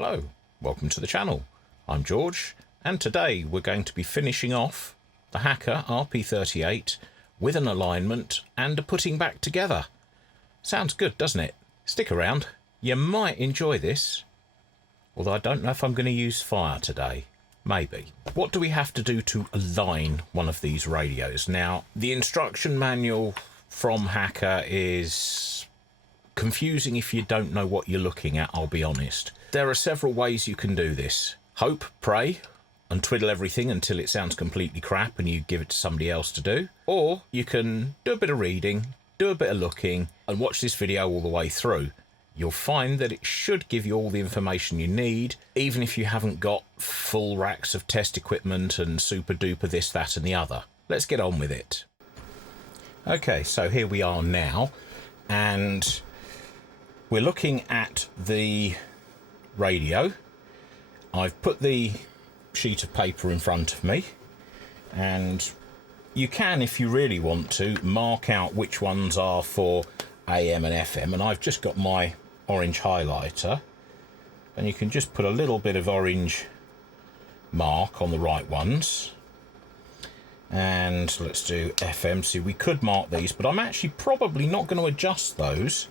Hello, welcome to the channel. I'm George, and today we're going to be finishing off the Hacker RP38 with an alignment and a putting back together. Sounds good, doesn't it? Stick around, you might enjoy this. Although I don't know if I'm going to use fire today. Maybe. What do we have to do to align one of these radios? Now, the instruction manual from Hacker is confusing if you don't know what you're looking at, I'll be honest. There are several ways you can do this. Hope, pray, and twiddle everything until it sounds completely crap and you give it to somebody else to do. Or you can do a bit of reading, do a bit of looking, and watch this video all the way through. You'll find that it should give you all the information you need, even if you haven't got full racks of test equipment and super duper this, that, and the other. Let's get on with it. Okay, so here we are now, and we're looking at the radio. I've put the sheet of paper in front of me, and you can, if you really want to, mark out which ones are for AM and FM, and I've just got my orange highlighter, and you can just put a little bit of orange mark on the right ones. And let's do FM. See, we could mark these, but I'm actually probably not going to adjust those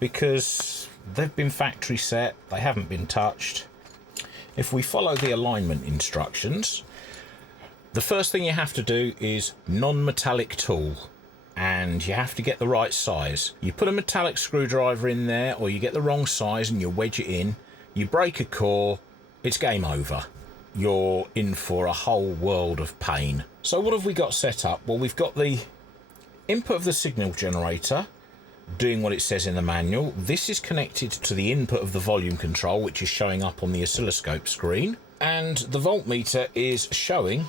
because they've been factory set, they haven't been touched. If we follow the alignment instructions, the first thing you have to do is non-metallic tool, and you have to get the right size. You put a metallic screwdriver in there, or you get the wrong size and you wedge it in, you break a core, it's game over. You're in for a whole world of pain. So what have we got set up? Well, we've got the input of the signal generator doing what it says in the manual. This is connected to the input of the volume control, which is showing up on the oscilloscope screen, and the voltmeter is showing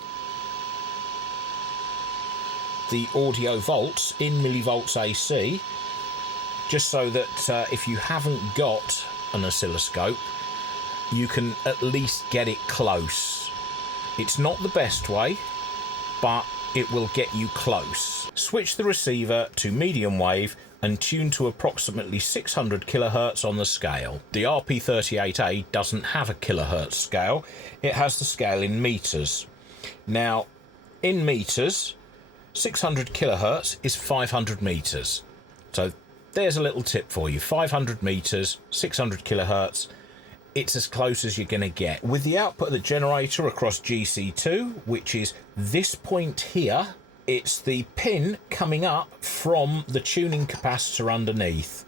the audio volts in millivolts AC, just so that if you haven't got an oscilloscope, you can at least get it close. It's not the best way, but it will get you close. Switch the receiver to medium wave and tune to approximately 600 kilohertz on the scale. The RP38A doesn't have a kilohertz scale, it has the scale in meters. Now, in meters, 600 kilohertz is 500 meters. So there's a little tip for you. 500 meters, 600 kilohertz, it's as close as you're going to get. With the output of the generator across GC2, which is this point here, it's the pin coming up from the tuning capacitor underneath,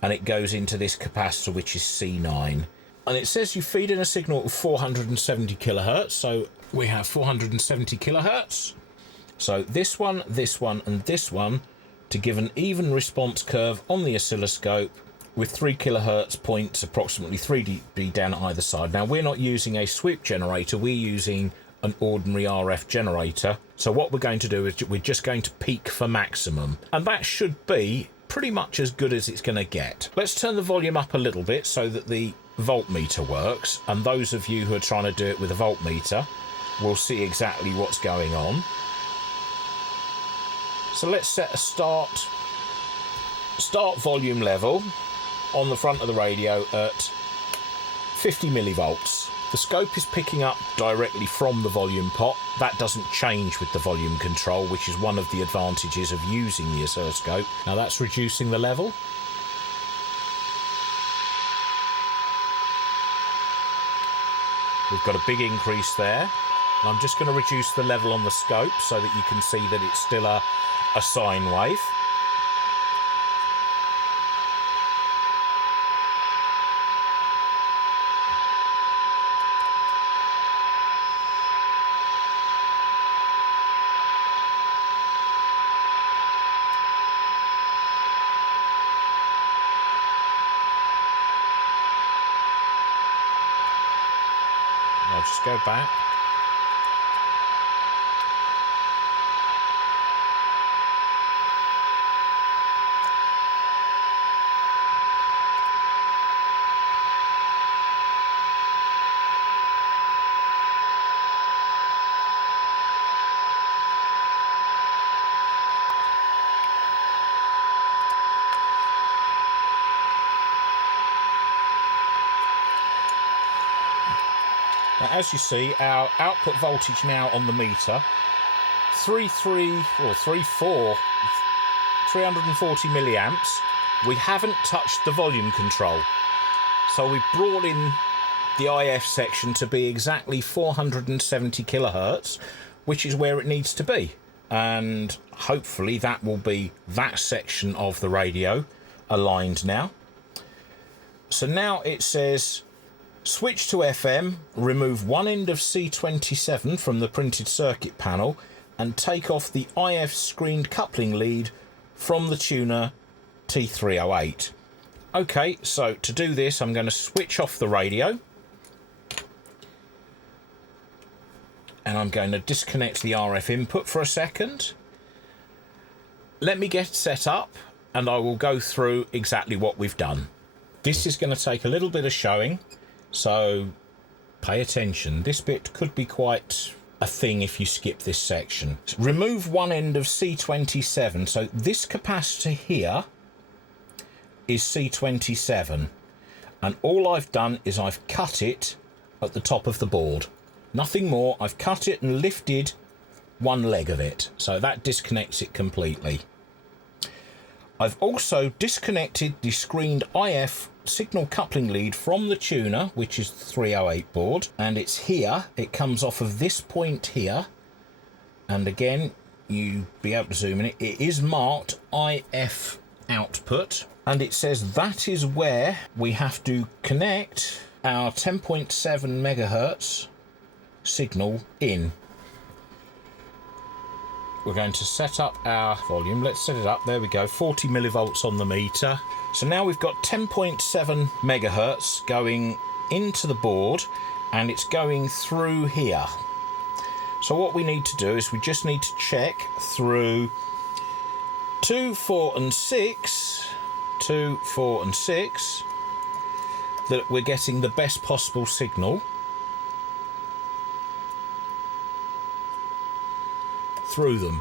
and it goes into this capacitor, which is C9. And it says you feed in a signal of 470 kilohertz, so we have 470 kilohertz. So this one, and this one to give an even response curve on the oscilloscope with 3 kilohertz points, approximately 3 dB down either side. Now, we're not using a sweep generator, we're using an ordinary RF generator. So what we're going to do is we're just going to peak for maximum, and that should be pretty much as good as it's going to get. Let's turn the volume up a little bit so that the voltmeter works, and those of you who are trying to do it with a voltmeter will see exactly what's going on. So let's set a start volume level on the front of the radio at 50 millivolts. The scope is picking up directly from the volume pot. That doesn't change with the volume control, which is one of the advantages of using the oscilloscope. Now that's reducing the level. We've got a big increase there. And I'm just going to reduce the level on the scope so that you can see that it's still a sine wave. I'll just go back. Now, as you see, our output voltage now on the meter, 340 milliamps. We haven't touched the volume control. So we brought in the IF section to be exactly 470 kilohertz, which is where it needs to be. And hopefully that will be that section of the radio aligned now. So now it says switch to FM, remove one end of C27 from the printed circuit panel and take off the IF screened coupling lead from the tuner T308. Okay, so to do this I'm going to switch off the radio and I'm going to disconnect the RF input for a second. Let me get set up and I will go through exactly what we've done. This is going to take a little bit of showing, so pay attention. This bit could be quite a thing if you skip this section. Remove one end of C27. So this capacitor here is C27. And all I've done is I've cut it at the top of the board. Nothing more. I've cut it and lifted one leg of it. So that disconnects it completely. I've also disconnected the screened IF signal coupling lead from the tuner, which is the 308 board, and it's here. It comes off of this point here, and again you be able to zoom in. It is marked IF output, and it says that is where we have to connect our 10.7 megahertz signal in. We're going to set up our volume. Let's set it up. There we go. 40 millivolts on the meter. So now we've got 10.7 megahertz going into the board, and it's going through here. So what we need to do is we just need to check through 2, 4 and 6, 2, 4 and 6, that we're getting the best possible signal through them.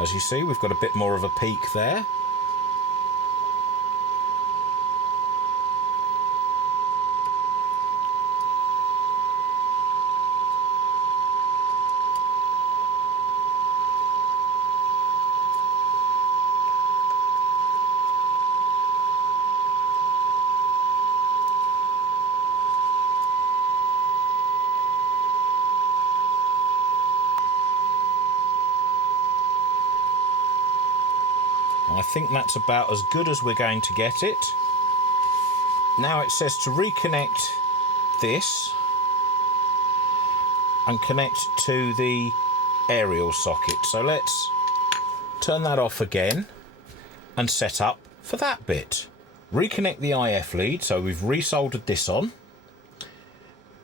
As you see, we've got a bit more of a peak there. I think that's about as good as we're going to get it. Now it says to reconnect this and connect to the aerial socket. So let's turn that off again and set up for that bit. Reconnect the IF lead, so we've resoldered this on,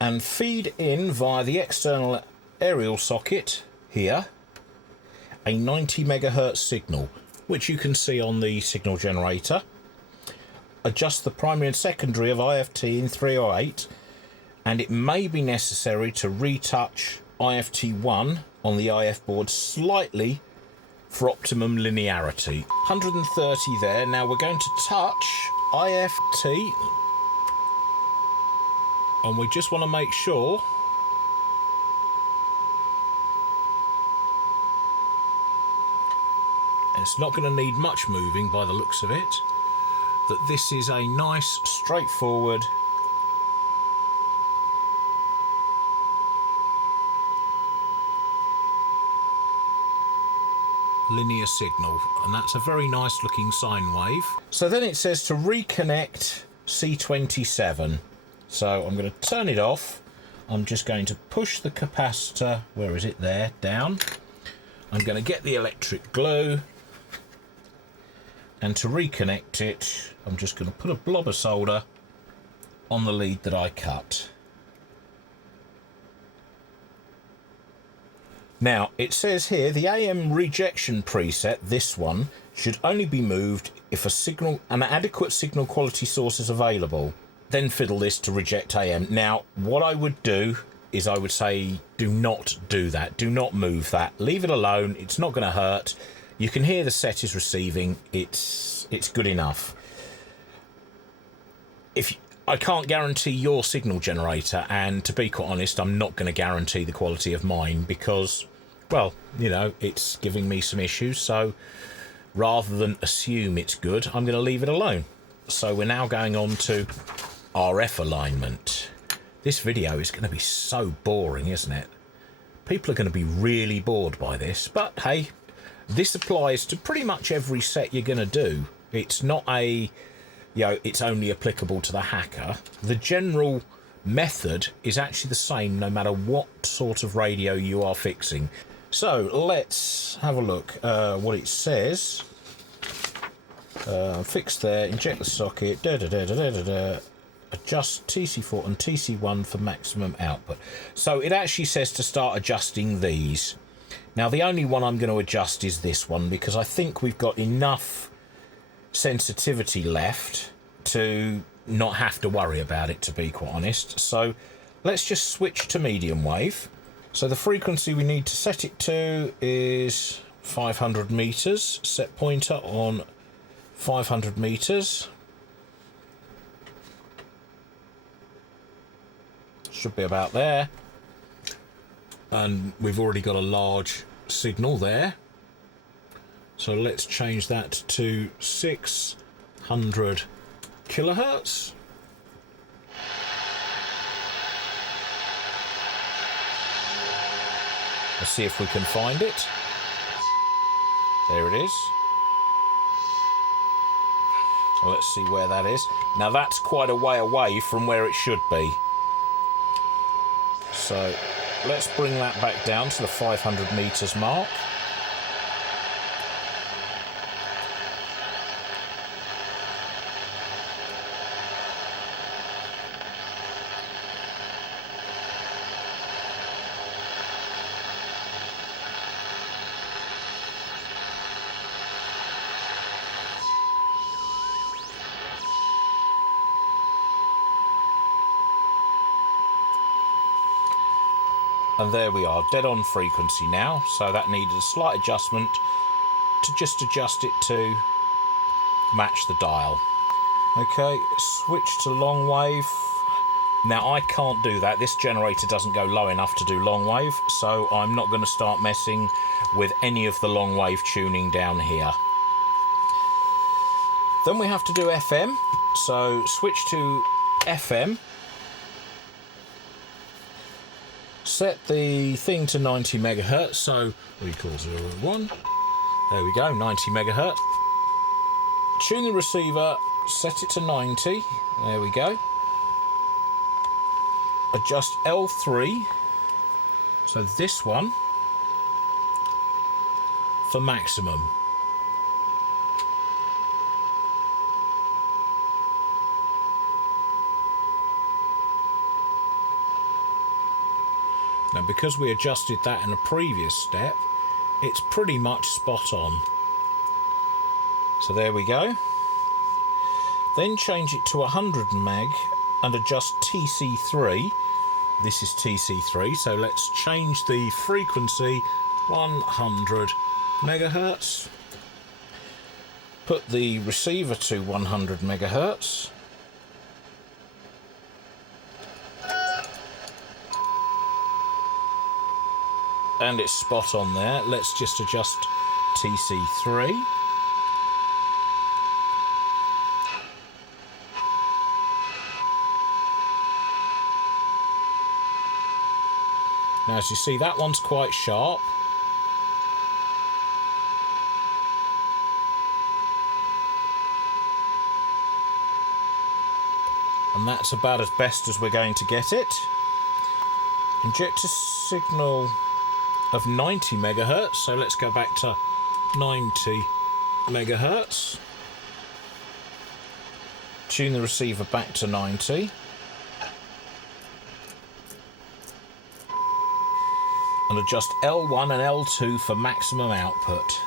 and feed in via the external aerial socket here a 90 megahertz signal, which you can see on the signal generator. Adjust the primary and secondary of IFT in 308, and it may be necessary to retouch IFT1 on the IF board slightly for optimum linearity. 130 there. Now we're going to touch IFT, and we just want to make sure it's not going to need much moving by the looks of it, that this is a nice straightforward linear signal, and that's a very nice looking sine wave. So then it says to reconnect C27. So I'm going to turn it off. I'm just going to push the capacitor, where is it, there, down. I'm going to get the electric glue, and to reconnect it I'm just going to put a blob of solder on the lead that I cut. Now it says here the AM rejection preset, this one, should only be moved if an adequate signal quality source is available. Then fiddle this to reject AM. Now what I would do is I would say do not do that. Do not move that. Leave it alone. It's not going to hurt. You can hear the set is receiving. It's good enough. I can't guarantee your signal generator, and to be quite honest, I'm not going to guarantee the quality of mine because, well, you know, it's giving me some issues. So rather than assume it's good, I'm going to leave it alone. So we're now going on to RF alignment. This video is going to be so boring, isn't it? People are going to be really bored by this, but hey, this applies to pretty much every set you're going to do. It's not a, you know, it's only applicable to the hacker. The general method is actually the same no matter what sort of radio you are fixing. So let's have a look what it says. Fix there, inject the socket, adjust TC4 and TC1 for maximum output. So it actually says to start adjusting these. Now the only one I'm going to adjust is this one because I think we've got enough sensitivity left to not have to worry about it, to be quite honest. So let's just switch to medium wave. So the frequency we need to set it to is 500 meters. Set pointer on 500 meters. Should be about there. And we've already got a large signal there. So let's change that to 600 kilohertz. Let's see if we can find it. There it is. So let's see where that is. Now that's quite a way away from where it should be. So let's bring that back down to the 500 meters mark. And there we are, dead on frequency now. So that needed a slight adjustment to just adjust it to match the dial. Okay, switch to long wave. Now I can't do that. This generator doesn't go low enough to do long wave, so I'm not going to start messing with any of the long wave tuning down here. Then we have to do FM. So switch to FM. Set the thing to 90 megahertz, so we call 01. There we go, 90 megahertz. Tune the receiver, set it to 90. There we go. Adjust L3, so this one, for maximum. Now, because we adjusted that in a previous step, it's pretty much spot on. So there we go. Then change it to 100 meg and adjust TC3. This is TC3, so let's change the frequency 100 megahertz. Put the receiver to 100 megahertz. And it's spot on there. Let's just adjust TC3. Now, as you see, that one's quite sharp. And that's about as best as we're going to get it. Inject a signal of 90 megahertz, so let's go back to 90 megahertz. Tune the receiver back to 90. And adjust L1 and L2 for maximum output.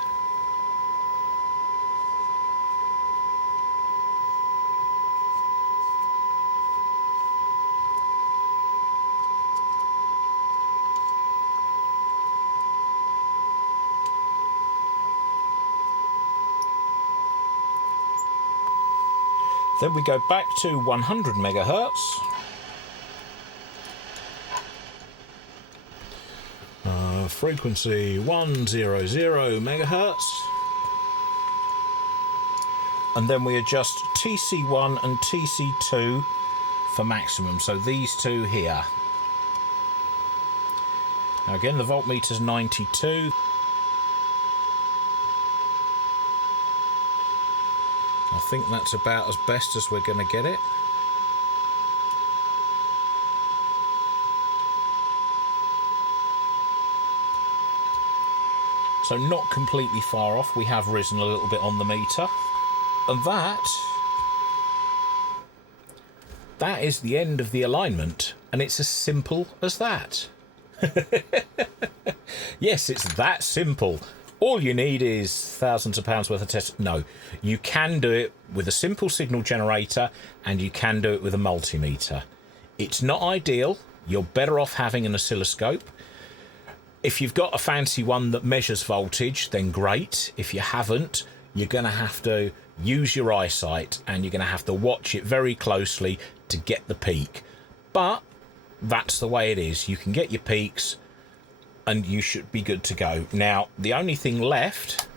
Then we go back to 100 megahertz. Frequency 100 megahertz. And then we adjust TC1 and TC2 for maximum. So these two here. Now again, the voltmeter's 92. I think that's about as best as we're going to get it. So not completely far off. We have risen a little bit on the meter. And that is the end of the alignment. And it's as simple as that. Yes, it's that simple. All you need is thousands of pounds worth of tests. No, you can do it with a simple signal generator and you can do it with a multimeter. It's not ideal. You're better off having an oscilloscope. If you've got a fancy one that measures voltage, then great. If you haven't, you're going to have to use your eyesight and you're going to have to watch it very closely to get the peak. But that's the way it is. You can get your peaks and you should be good to go. Now, the only thing left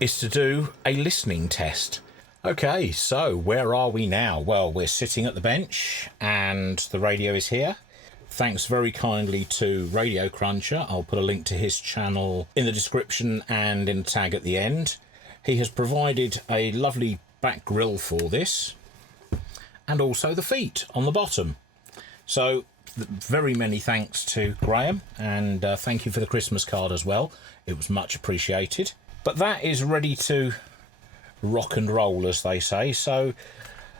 is to do a listening test. Okay, so where are we now? Well, we're sitting at the bench and the radio is here. Thanks very kindly to Radio Cruncher. I'll put a link to his channel in the description and in the tag at the end. He has provided a lovely back grille for this and also the feet on the bottom. So very many thanks to Graham, and thank you for the Christmas card as well. It was much appreciated. But that is ready to rock and roll, as they say. So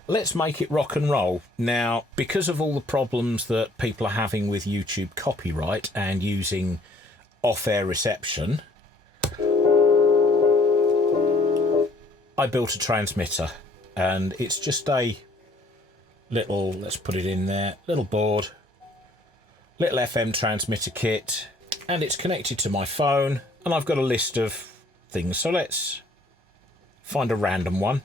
let's make it rock and roll. Now, because of all the problems that people are having with YouTube copyright and using off-air reception, I built a transmitter, and it's just a little, let's put it in there, little board, little FM transmitter kit, and it's connected to my phone, and I've got a list of things. So let's find a random one.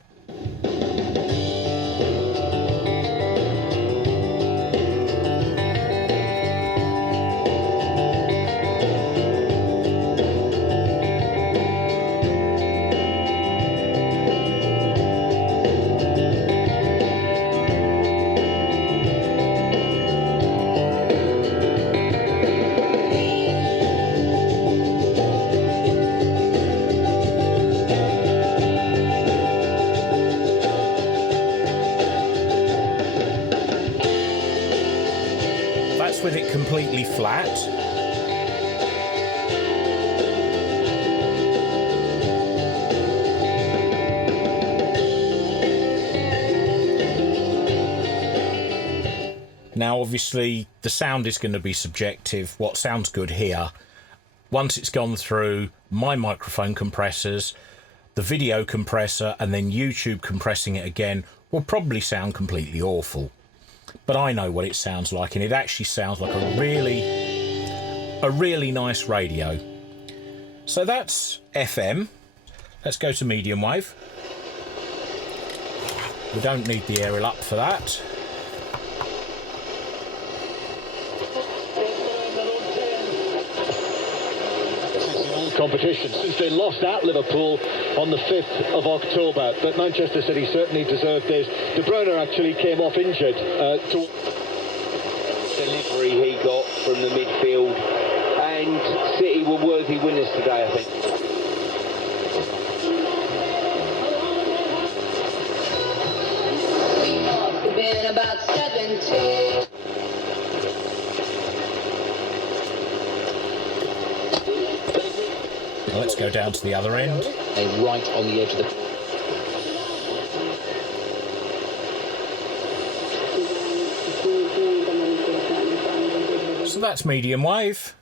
With it completely flat. Now obviously the sound is going to be subjective. What sounds good here, once it's gone through my microphone compressors, the video compressor, and then YouTube compressing it again, will probably sound completely awful. But I know what it sounds like, and it actually sounds like a really nice radio. So that's FM. Let's go to medium wave. We don't need the aerial up for that. Competition since they lost at Liverpool on the 5th of October, but Manchester City certainly deserved this. De Bruyne actually came off injured. Delivery he got from the midfield, and City were worthy winners today, I think. Been about 70. Let's go down to the other end. Right on the edge of the... So that's medium wave.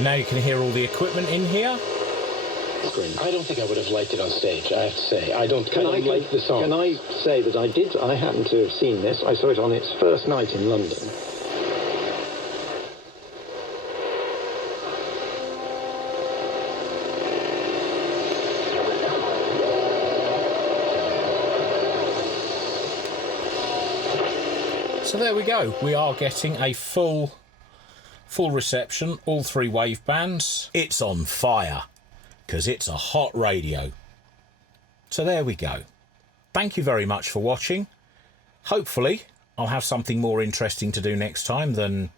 Now you can hear all the equipment in here. I don't think I would have liked it on stage, I have to say. I don't like the song. Can I say that I happen to have seen this. I saw it on its first night in London. So there we go. We are getting a full reception, all 3 wave bands. It's on fire because it's a hot radio. So there we go. Thank you very much for watching. Hopefully I'll have something more interesting to do next time than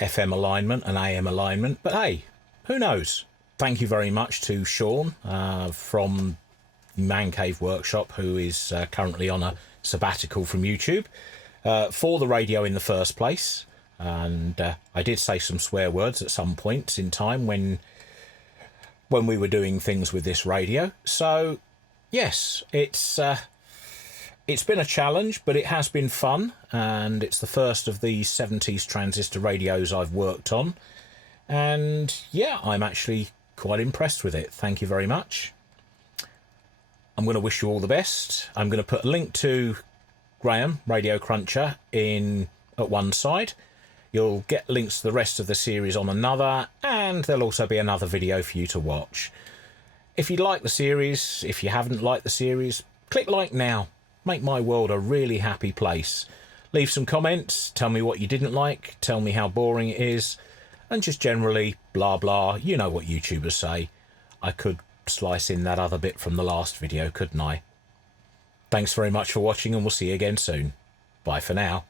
FM alignment and AM alignment, but hey, who knows? Thank you very much to Shaun from Mancave Workshop, who is currently on a sabbatical from YouTube, for the radio in the first place. And I did say some swear words at some points in time when we were doing things with this radio. So yes, it's been a challenge, but it has been fun, and it's the first of the 70s transistor radios I've worked on. And yeah, I'm actually quite impressed with it. Thank you very much. I'm going to wish you all the best. I'm going to put a link to Graham, Radio Cruncher, in at one side. You'll get links to the rest of the series on another, and there'll also be another video for you to watch. If you like the series, if you haven't liked the series, click like now. Make my world a really happy place. Leave some comments, tell me what you didn't like, tell me how boring it is, and just generally blah blah. You know what YouTubers say. I could slice in that other bit from the last video, couldn't I? Thanks very much for watching, and we'll see you again soon. Bye for now.